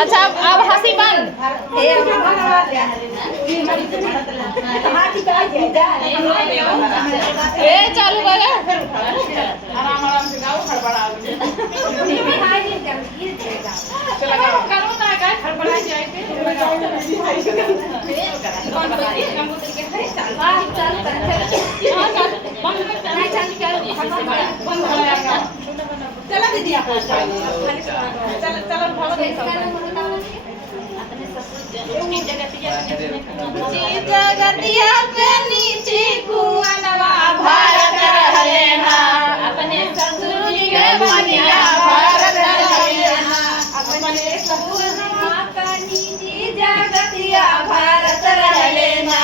अच्छा अब हंसी बंद। ए चालू करो। आराम आराम से गाओ, खड़बड़ा चला करो करो ना का खड़बड़ा जाए के कौन बोली हम बोल के चल चल नहीं चल बंद हो चला दीदी आप चल चलो भागो जगतिया पे नीचे कुआनवा भारत रहलेना अपने ससुर जी के बनिया भारत रहलेना अपने ससुर माता नीचे जगतिया भारत रहलेना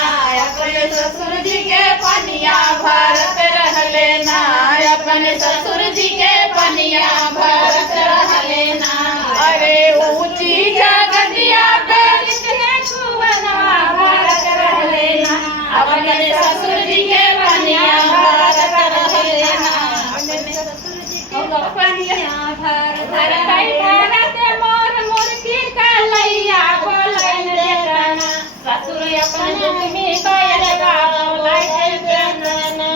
अपने ससुर जी के बनिया भारत रहलेना अपने ससुर जी के बनिया भारत रहलेना अरे ऊंची जगतिया पे अपने ससुर जी के बनिया भारत रहलेना अपने ससुर जी के बनिया भारत भारत मोर मुर्गी का लैया बोलाई देना ससुर अपन में बैल का बोलाई देना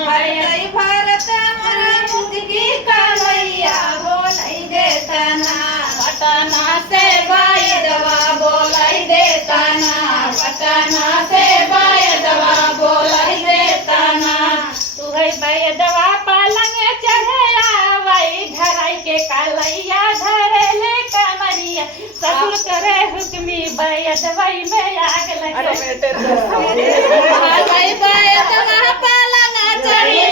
भारत मोर मुर्गी का लैया बोलाई देना पटना से बैदवा बोलाई देना पटना से बैदवा बोलाई देना तू है बैदवा पलंग चढ़े आवई धराई के कलैया धरे ले कमरिया ससुर करे हुक्मी बैदवई में आग लगे भाई बैदवा पलंग चढ़ी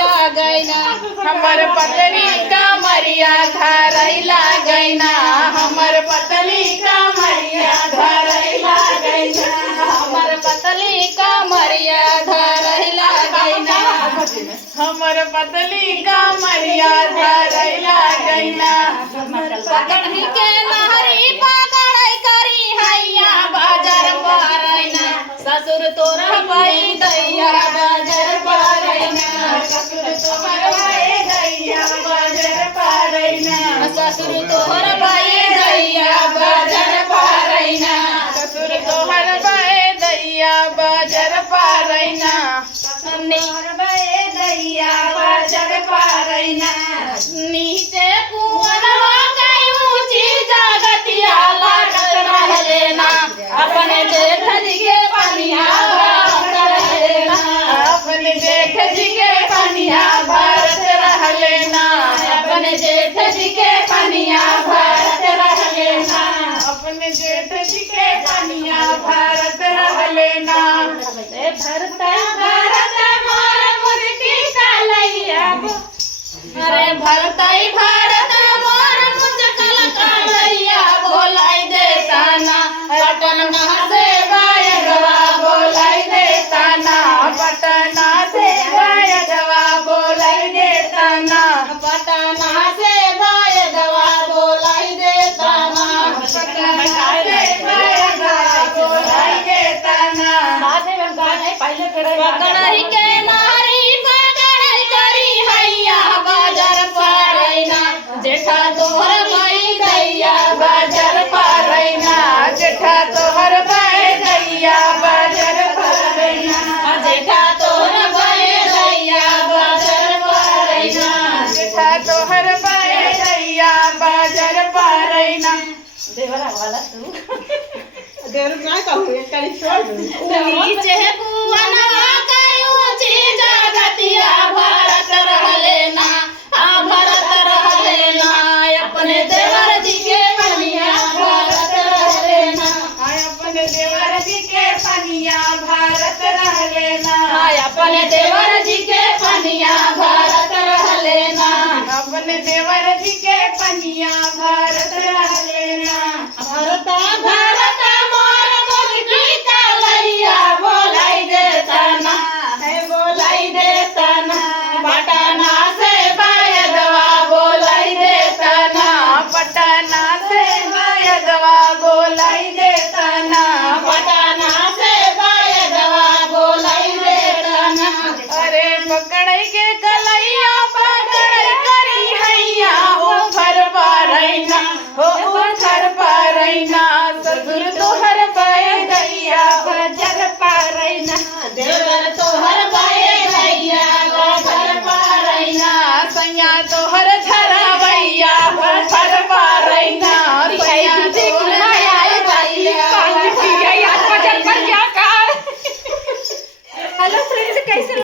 लगैना हमर पतली कमरिया धरई लगैना हमर पतली कमरिया धरई लगैना हमर पतली कमरिया धरई लगैना हमर पतली कमरिया धरई लगैना पकड़ी के लहरी पकड़ई करी हैया बाजार परैना ससुर तोरा पाई दैया बाजार परैना ससुर तोहर पाई दैया बाजार परैना ससुर तोहर पाई दैया बाजार परैना ससुर तोहर पाई दैया बाजार परैना तोहर पाई दैया बाजार परैना नीचे कुआनवा गई ऊंची जगतिया लागत रहलेना अपने जेठ जी के बनिया भारत रहलेना अपने जेठ जी के बनिया भारत रहलेना अपने जेठ जी के बनिया भारत रहलेना अपने जेठ जी के बनिया भारत रहलेना भारत भारत मोर मुर्गी का लैया अरे भरतई भारत मोर मुझकल कलैया बोलाई देताना पटना से बैदवा बोलाई देताना पटना से बैदवा बोलाई देताना पटना से बैदवा बोलाई देताना पटना से बैदवा बोलाई देताना पकड़ई के मारी पकड़ई करी हैया बाजार परैना जेठा तोहर पाई दैया बाजार परैना जेठा तोहर पाई दैया बाजार परैना जेठा तोहर पाई दैया बाजार परैना जेठा तोहर पाई दैया बाजार परैना देवरा वाला तू देवर काय कहू एक करी छोड़ नीचे कुआनवा गई ऊंची जगतिया भारत रहलेना भारत रहलेना अपने देवर जी के बनिया भारत रहलेना अपने देवर जी के बनिया भारत रहलेना अपने देवर जी के बनिया भारत रहलेना अपने देवर जी के बनिया भारत रहलेना भारत भारत मोर मुर्गी का लैया बोलाई देताना है बोलाई देताना पटना से बैदवा बोलाई देताना पटना से बैदवा बोलाई देताना पटना से बैदवा बोलाई देताना देवर तोहर पाए दैया बाजार पारैना देवर तोहर पाए दैया बाजार पारैना सैया तोहर